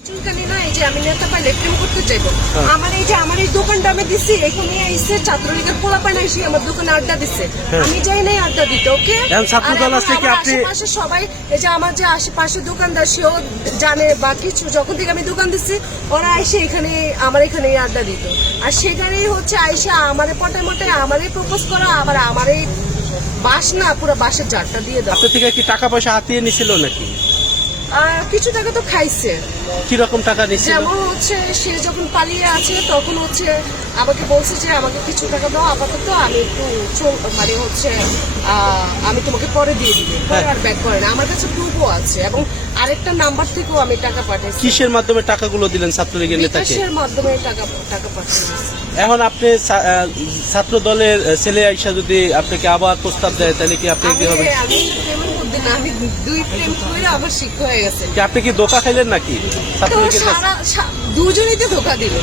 চুলকানি না, এই যে আমি নেতা পাইলে প্রেম করতে যাইবো, আমার এই যে আমার এই দোকানটা আমি দিছি, এখানে এসে ছাত্রলীগের পোলাপান এসে আমার দোকানে আড্ডা দিচ্ছে, আমি যাই নাই আড্ডা দিতে। ওকে, ছাত্রদল আছে কি আপনি? আশেপাশে সবাই, এই যে আমার যে আশেপাশে দোকানদার সেও জানে বা কিছু, যখন থেকে আমি দোকান দিচ্ছি ওরা এসে এখানে আমার এখানে আড্ডা দিত। আর সেখানেই হচ্ছে আইসা আমারে পটায় মটায় আমারই প্রপোজ করা, আবার আমারই বাস না পুরো বাসের জারটা দিয়ে দাও। আপনার থেকে কি টাকা পয়সা হাতিয়ে নিছিল নাকি? কিছু টাকা তো খাইছে। কিরকম টাকা নিছিল? যেমন হচ্ছে সে যখন পালিয়ে আছে তখন হচ্ছে আমাকে বলছে যে আমাকে কিছু টাকা দাও আপাতত, আমি একটু মানে হচ্ছে আমি তোমাকে পরে দিয়ে দিব, পরে আর ব্যাক করে না। আমার কাছে প্রুফও আছে এবং আরেকটা নাম্বার থেকেও আমি টাকা পাঠাইছি। কিসের মাধ্যমে টাকাগুলো দিলেন ছাত্রলীগের নেতাকে? বিকাশের মাধ্যমে টাকা পাঠাইছি। এখন আপনি ছাত্র দলের ছেলে আইসা যদি আপনাকে আবার প্রস্তাব দেয় তাহলে কি আপনি কি হবে? আমি প্রেমের মধ্যে না, আমি দুই প্রেম করে আমার শিক্ষা হয়ে গেছে। কি আপনি কি ধোঁকা খাইলেন নাকি ছাত্রলীগের কাছে? দুজনেই তো ধোকা দিল,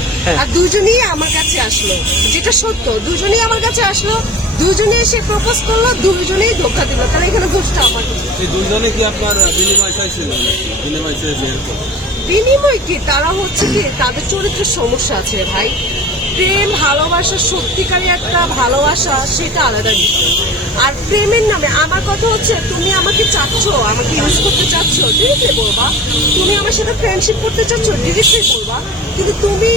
আর দুজনেই আমার কাছে আসলো, যেটা সত্য। দুজনেই আমার কাছে আসলো, দুজনে এসে প্রপোজ করলো, দুজনেই ধোকা দিল। তাহলে এখানে দোষটা আমার। দুজনে কি আপনার বিনিময় চাইছিল? বিনিময় চেয়েছে এরকম? বিনিময় কি, তারা হচ্ছে কি তাদের চরিত্রের সমস্যা আছে ভাই। প্রেম ভালোবাসা, সত্যিকারী একটা ভালোবাসা, সেটা আলাদা বিষয়। আর প্রেমের নামে আমার কথা হচ্ছে, তুমি আমাকে চাচ্ছ, আমাকে ইউজ করতে চাচ্ছ, ডিরেক্টলি বলবা। তুমি আমার সাথে ফ্রেন্ডশিপ করতে চাচ্ছ, ডিরেক্টলি বলবা। কিন্তু তুমি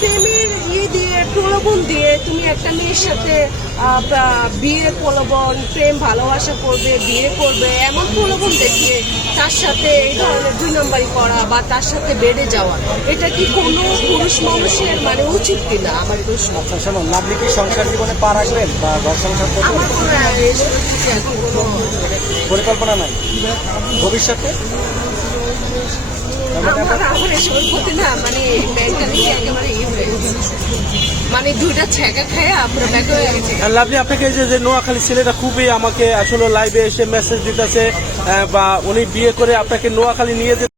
প্রেমের ইয়ে দিয়ে, প্রলোভন দিয়ে তুমি একটা মেয়ের সাথে বিয়ে প্রলোভন, প্রেম ভালোবাসা করবে, বিয়ে করবে, এমন প্রলোভন দেখিয়ে তার সাথে এই ধরনের দুই নম্বরই করা বা তার সাথে বেড়ে যাওয়া, এটা কি কোনো পুরুষ মানুষের মানে উচিত কিনা? আমার দোষ না। আচ্ছা শোনো, আপনি কি সংসার জীবনে পা রাখবেন বা ঘর সংসার করবেন? আমার কোনো এসবের প্রতি এখন কোনো পরিকল্পনা নাই ভবিষ্যতে? আমার এসবের প্রতি না, মানে মেন্টালি একেবারে ইয়ে হয়ে গেছে, মানে দুইটা ছ্যাঁকা খেয়ে পুরো ব্যাক হয়ে গেছে। লাভলি, আপনাকে যে নোয়াখালী ছেলেটা খুবই আমাকে আসলে লাইভে এসে মেসেজ দিতেছে বা উনি বিয়ে করে আপনাকে নোয়াখালী নিয়ে যেতে